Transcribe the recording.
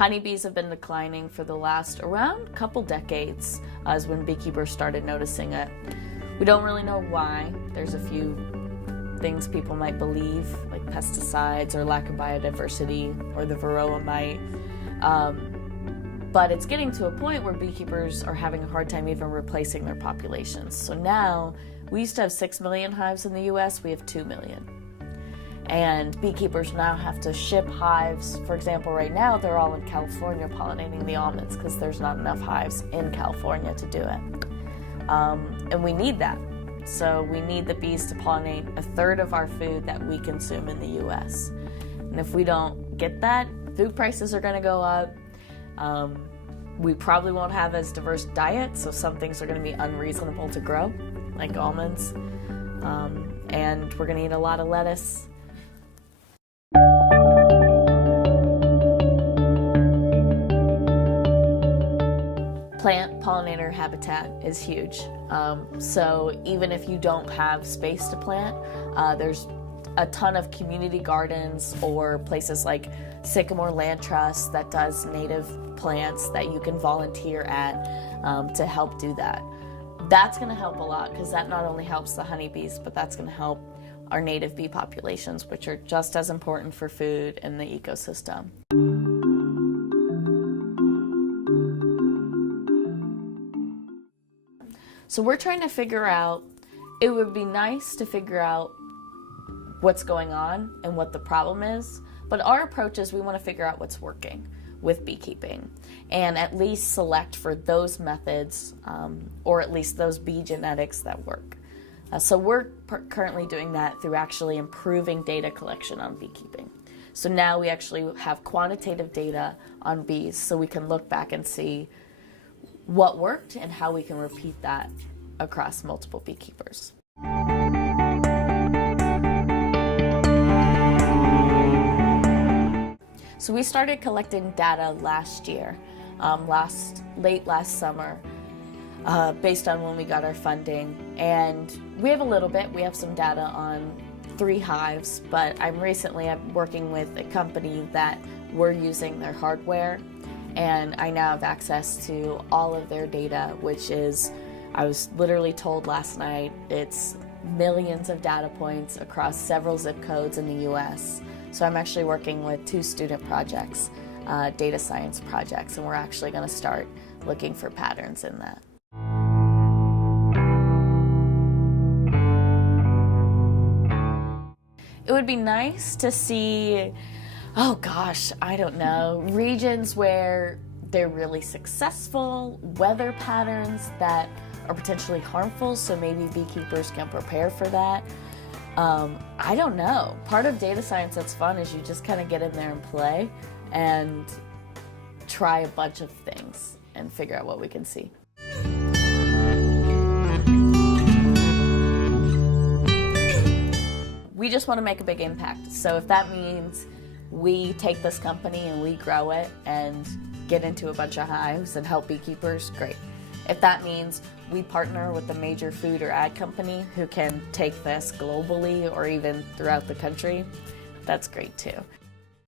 Honeybees have been declining for the last around couple decades, is when beekeepers started noticing it. We don't really know why. There's a few things people might believe, like pesticides or lack of biodiversity or the varroa mite. But it's getting to a point where beekeepers are having a hard time even replacing their populations. So now, we used to have 6 million hives in the US, we have 2 million. And beekeepers now have to ship hives. For example, right now, they're all in California pollinating the almonds because there's not enough hives in California to do it. And we need that. So we need the bees to pollinate a third of our food that we consume in the US. And if we don't get that, food prices are gonna go up. We probably won't have as diverse diet, so some things are gonna be unreasonable to grow, like almonds. And we're gonna eat a lot of lettuce. Plant pollinator habitat is huge. So even if you don't have space to plant, there's a ton of community gardens or places like Sycamore Land Trust that does native plants that you can volunteer at to help do that. That's going to help a lot because that not only helps the honeybees, but that's going to help our native bee populations, which are just as important for food and the ecosystem. So we're trying to figure out, it would be nice to figure out what's going on and what the problem is, but our approach is we want to figure out what's working with beekeeping and at least select for those methods or at least those bee genetics that work. So we're currently doing that through actually improving data collection on beekeeping. So now we actually have quantitative data on bees so we can look back and see what worked and how we can repeat that across multiple beekeepers. So we started collecting data last year, late last summer, based on when we got our funding. And we have a little bit, we have some data on 3 hives, but I'm working with a company that we're using their hardware, and I now have access to all of their data, which is, I was literally told last night, it's millions of data points across several zip codes in the US. So I'm actually working with 2 student projects, data science projects, and we're actually going to start looking for patterns in that. It would be nice to see, oh gosh, I don't know, regions where they're really successful, weather patterns that are potentially harmful, so maybe beekeepers can prepare for that. I don't know. Part of data science that's fun is you just kind of get in there and play and try a bunch of things and figure out what we can see. We just want to make a big impact. So if that means we take this company and we grow it and get into a bunch of hives and help beekeepers, great. If that means we partner with a major food or ag company who can take this globally or even throughout the country, that's great too.